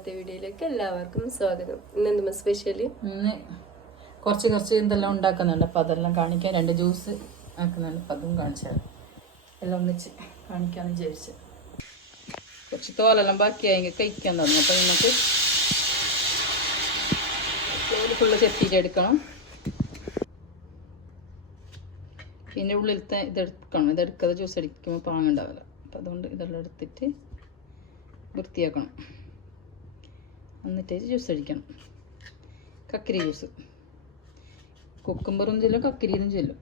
ഇന്നത്തെ വീഡിയോയിലേക്ക് എല്ലാവർക്കും സ്വാഗതം. ഇന്നെന്തും സ്പെഷ്യലി ഇന്ന് കുറച്ച് എന്തെല്ലാം ഉണ്ടാക്കുന്നുണ്ട്. അപ്പോൾ അതെല്ലാം കാണിക്കാൻ 2 ജ്യൂസ് ആക്കുന്നുണ്ട്. അപ്പോൾ അതും കാണിച്ചാൽ എല്ലാം ഒന്നിച്ച് കാണിക്കാമെന്ന് വിചാരിച്ച്. കുറച്ച് തോലെല്ലാം ബാക്കിയായെങ്കിൽ കഴിക്കാൻ തുടങ്ങി. അപ്പോൾ നമുക്ക് തോല് ഫുള്ള് ചെത്തിയിട്ടെടുക്കണം. പിന്നെ ഉള്ളിലത്തെ ഇതെടുക്കണം. ഇതെടുക്കാതെ ജ്യൂസ് അടിക്കുമ്പോൾ പാങ്ങുണ്ടാവില്ല. അപ്പം അതുകൊണ്ട് ഇതെല്ലാം എടുത്തിട്ട് വൃത്തിയാക്കണം. എന്നിട്ട് ജ്യൂസ് അടിക്കണം. കക്കിരി ജ്യൂസ്, കുക്കുംബറും ചെല്ലും കക്കിരിയും ചെല്ലും.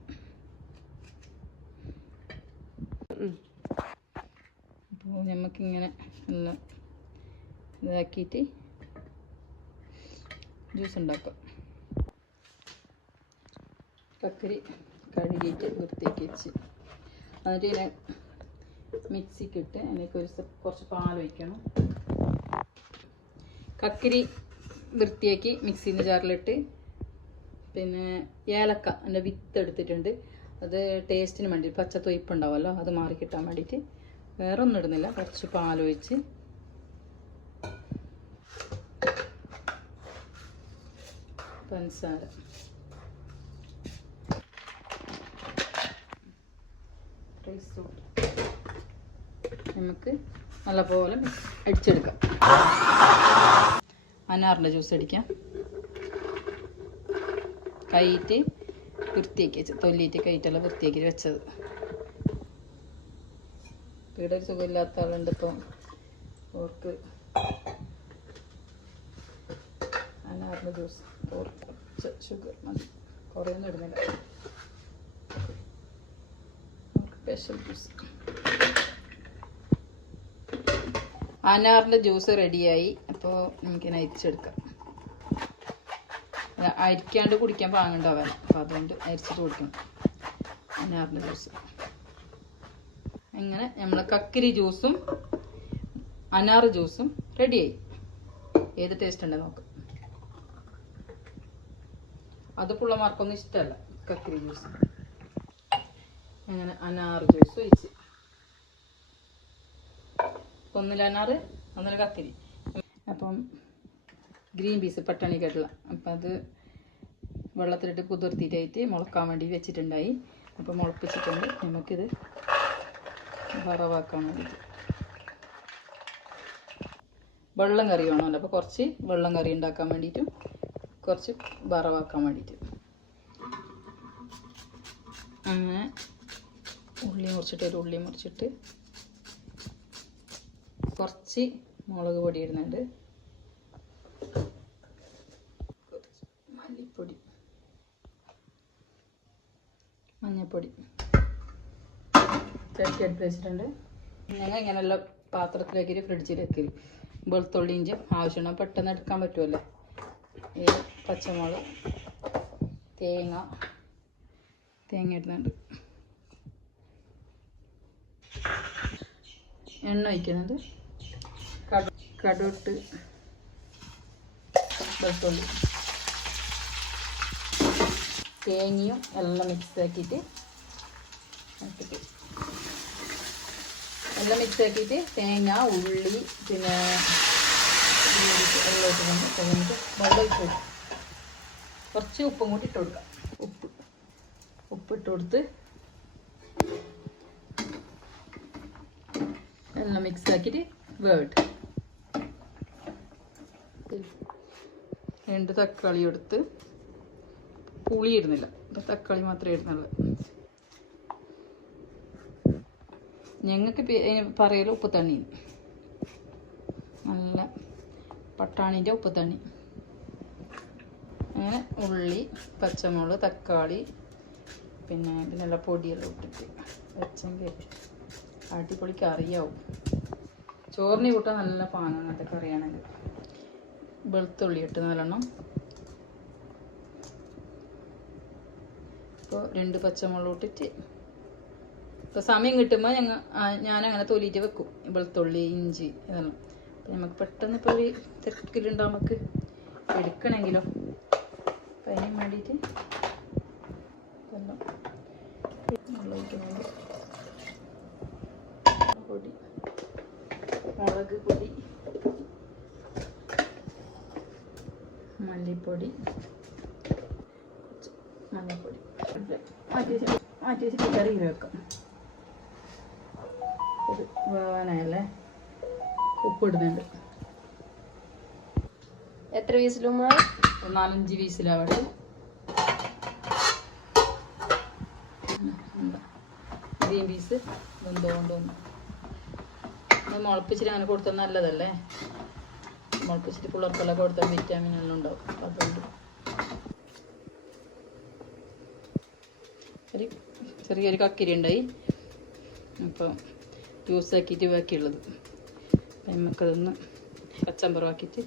അപ്പോൾ നമുക്കിങ്ങനെ എല്ലാം ഇതാക്കിയിട്ട് ജ്യൂസ് ഉണ്ടാക്കാം. കക്കിരി കഴുകിയിട്ട് വൃത്തിയാക്കി വെച്ച് എന്നിട്ട് ഇങ്ങനെ മിക്സിക്കിട്ട് അതിലേക്ക് കുറച്ച് പാൽ ഒഴിക്കണം. കക്കിരി വൃത്തിയാക്കി മിക്സിൻ്റെ ജാറിലിട്ട് പിന്നെ ഏലക്ക അതിൻ്റെ വിത്ത് എടുത്തിട്ടുണ്ട്. അത് ടേസ്റ്റിന് വേണ്ടി പച്ച തൊയ്പ്പുണ്ടാവുമല്ലോ, അത് മാറി കിട്ടാൻ വേണ്ടിയിട്ട് വേറെ ഒന്നും ഇടുന്നില്ല. കുറച്ച് പാലൊഴിച്ച് പഞ്ചസാര, നമുക്ക് നല്ലപോലെ അടിച്ചെടുക്കാം. അനാറിൻ്റെ ജ്യൂസ് അടിക്കാം. കൈയിട്ട് വൃത്തിയാക്കി വെച്ചത്, തൊല്ലിയിട്ട് കൈറ്റെല്ലാം വൃത്തിയാക്കി വെച്ചത്. ഇവിടെ ഒരു സുഖമില്ലാത്ത ആളുണ്ട്. ഇപ്പം ഓർക്ക് അനാറിൻ്റെ ജ്യൂസ്, കുറച്ച് ഷുഗർ മതി, കുറേയൊന്നും ഇടുന്നില്ല. Special juice. അനാറിൻ്റെ ജ്യൂസ് റെഡിയായി. അപ്പോൾ നമുക്കിങ്ങനെ അരിച്ചെടുക്കാം. അരിക്കാണ്ട് കുടിക്കാൻ പാങ്ങുണ്ടാവാൻ, അപ്പോൾ അതുകൊണ്ട് അരിച്ചിട്ട് കുടിക്കണം അനാറിൻ്റെ ജ്യൂസ്. അങ്ങനെ നമ്മൾ കക്കിരി ജ്യൂസും അനാറ് ജ്യൂസും റെഡിയായി. ഏത് ടേസ്റ്റ് ഉണ്ട് നോക്കാം. അത് പിള്ളമാർക്കൊന്നും ഇഷ്ടമല്ല കക്കിരി ജ്യൂസ്. അങ്ങനെ അനാറ് ജ്യൂസ് ഒഴിച്ച്, ഒന്നിൽ അനാറ് ഒന്നിൽ കക്കിരി. അപ്പം ഗ്രീൻ പീസ് പട്ടാണി കേട്ടില്ല. അപ്പം അത് വെള്ളത്തിലിട്ട് കുതിർത്തിട്ടായിട്ട് മുളക്കാൻ വേണ്ടി വെച്ചിട്ടുണ്ടായി. അപ്പം മുളപ്പിച്ചിട്ടുണ്ട്. നമുക്കിത് വറവാക്കാൻ വേണ്ടിയിട്ട് വെള്ളം കറി വേണമല്ലോ. അപ്പോൾ കുറച്ച് വെള്ളം കറി ഉണ്ടാക്കാൻ വേണ്ടിയിട്ടും കുറച്ച് വറവാക്കാൻ വേണ്ടിയിട്ട് അങ്ങനെ ഉള്ളി മുറിച്ചിട്ട് കുറച്ച് മുളക് പൊടി ഇടുന്നുണ്ട്, മല്ലിപ്പൊടി, മഞ്ഞൾപ്പൊടി എടുത്ത് വെച്ചിട്ടുണ്ട്. ഞങ്ങൾ ഇങ്ങനെയുള്ള പാത്രത്തിലേക്ക് ഫ്രിഡ്ജിൽ വെക്കല്. വെളുത്തുള്ളി ഇഞ്ചി ആവശ്യമുണ്ടോ പെട്ടെന്ന് എടുക്കാൻ പറ്റുമല്ലോ. ഈ പച്ചമുളക്, തേങ്ങ ഇടുന്നുണ്ട്. എണ്ണ ഒഴിക്കുന്നത്, കടുട്ട്, വെളുത്തുള്ളി, തേങ്ങയും എല്ലാം മിക്സ് ആക്കിയിട്ട് തേങ്ങ, ഉള്ളി, പിന്നെ എല്ലാം ഇട്ടിട്ടുണ്ട്. നമുക്ക് വെള്ളം ഇട്ട് കൊടുക്കും. കുറച്ച് ഉപ്പും കൂടി ഇട്ട് കൊടുക്കാം. ഉപ്പിട്ട് കൊടുത്ത് എല്ലാം മിക്സ് ആക്കിയിട്ട് വേവിട്ട് 2 തക്കാളി എടുത്ത്, പുളി ഇടുന്നില്ല, തക്കാളി മാത്രമേ ഇടുന്നുള്ളൂ. ഞങ്ങൾക്ക് പറയല് ഉപ്പുതണ്ണി, നല്ല പട്ടാണിൻ്റെ ഉപ്പുതണ്ണി. അങ്ങനെ ഉള്ളി, പച്ചമുളക്, തക്കാളി, പിന്നെ ഇതിനെല്ലാം പൊടിയെല്ലാം ഇട്ടിട്ട് വെച്ചെങ്കിൽ അടിപൊളി കറിയാവും. ചോറിന് കൂട്ടാൻ നല്ല പാങ്ങ അങ്ങനത്തെ കറിയാണെങ്കിൽ. വെളുത്തുള്ളി ഇട്ട് നല്ലോണം. ഇപ്പോൾ 2 പച്ചമുളക് ഇട്ടിട്ട് ഇപ്പോൾ സമയം കിട്ടുമ്പോൾ ഞാനങ്ങനെ തൊലിയിട്ട് വെക്കും. വെളുത്തുള്ളി, ഇഞ്ചി ഇതെല്ലാം. അപ്പം നമുക്ക് പെട്ടെന്ന് ഇപ്പോൾ ഒരു തിരക്കിലുണ്ടാവും നമുക്ക് എടുക്കണമെങ്കിലോ. അപ്പം അതിന് വേണ്ടിയിട്ട് ഇതെല്ലാം വെള്ളം ഒഴിക്കുന്നുണ്ട്. പൊടി, മുളക് പൊടി, മല്ലിപ്പൊടി, മഞ്ഞൾപ്പൊടി മാറ്റി വെച്ചിട്ട് കറി വെക്കാം. ഇത് വേവാനായല്ലേ. ഉപ്പിടുന്നുണ്ട്. എത്ര വീസിലുമ്മ? 4-5 വീസിലാവട്ടെ. ഗ്രീൻ പീസ് വെന്തോണ്ടോന്ന് മുളപ്പിച്ചിട്ട് അങ്ങനെ കൊടുത്താൽ നല്ലതല്ലേ. മുളപ്പിച്ചിട്ട് പിള്ളേർക്കെല്ലാം കൊടുത്താൽ വിറ്റാമിൻ എല്ലാം ഉണ്ടാവും. അതുകൊണ്ട് ചെറിയൊരു കക്കിരി ഉണ്ടായി. അപ്പോൾ ജ്യൂസാക്കിയിട്ട് ബാക്കിയുള്ളത് നമുക്കതൊന്ന് കച്ചമ്പറാക്കിയിട്ട്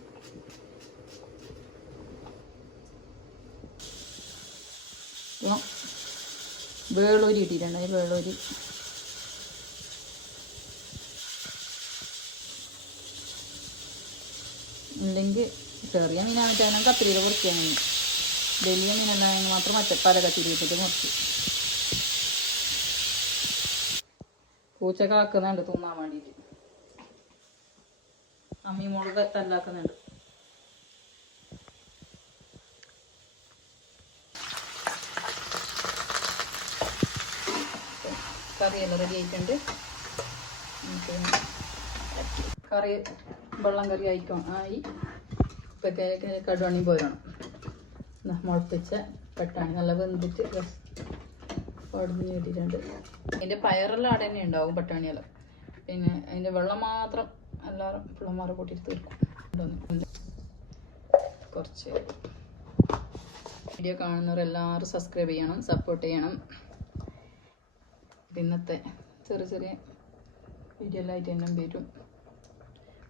വേളൂരി ഇട്ടിട്ടുണ്ടായി. വേളൂരി ഇല്ലെങ്കിൽ ചെറിയ മീനാണെന്ന് വെച്ചാൽ കത്തിരിയിൽ കുറയ്ക്കാൻ മീൻ. വലിയ മീനെല്ലാം മാത്രം പല കത്തിരി ഇട്ടിട്ട് മുറിച്ച്. പൂച്ച കാക്കുന്നുണ്ട് തിന്നാൻ വേണ്ടിയിട്ട്. അമ്മി മുളക് തല്ലാക്കുന്നുണ്ട്. കറിയെല്ലാം റെഡി ആയിട്ടുണ്ട്. കറി വെള്ളം കറി ആയി. ഇപ്പൊക്കെ കടുവണി പോരണം. മുളപ്പിച്ച പട്ടാണി നല്ല വെന്തിട്ട് ഉടഞ്ഞ് കിട്ടിയിട്ടുണ്ട്. അതിൻ്റെ പയറെല്ലാം അവിടെ തന്നെ ഉണ്ടാവും, പട്ടാണിയെല്ലാം. പിന്നെ അതിൻ്റെ വെള്ളം മാത്രം എല്ലാവരും പിള്ളമാരെ കൂട്ടിയിട്ട് തീർക്കും. കുറച്ച് വീഡിയോ കാണുന്നവരെല്ലാവരും സബ്സ്ക്രൈബ് ചെയ്യണം, സപ്പോർട്ട് ചെയ്യണം. ഇന്നത്തെ ചെറിയ വീഡിയോ എല്ലാം ആയിട്ട് തന്നെ വരും.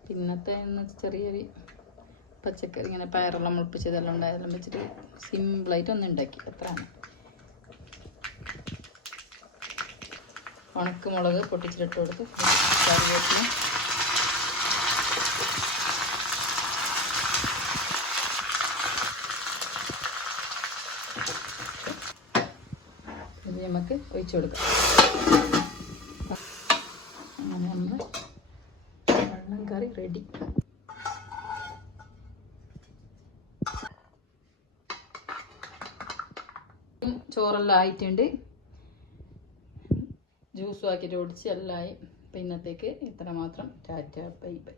പിന്നത്തെ ചെറിയൊരു പച്ചക്കറി ഇങ്ങനെ പയറെല്ലാം മുളപ്പിച്ചതെല്ലാം ഉണ്ടായതെല്ലാം വെച്ചിട്ട് സിമ്പിളായിട്ട് ഒന്ന് ഉണ്ടാക്കി. അത്രയാണ്. ഉണക്കമുളക് പൊട്ടിച്ചിട്ട് കൊടുത്ത് കറിവേപ്പില, ഇത് നമുക്ക് ഒഴിച്ചു കൊടുക്കാം. അങ്ങനെ നമ്മൾ വെള്ളം കറി റെഡി. ചോറെല്ലാം ആയിട്ടുണ്ട്. ജ്യൂസും ആക്കിയിട്ട് ഒടിച്ച് എല്ലാം ആയി. അപ്പം ഇന്നത്തേക്ക് ഇത്ര മാത്രം. Tata, bye bye.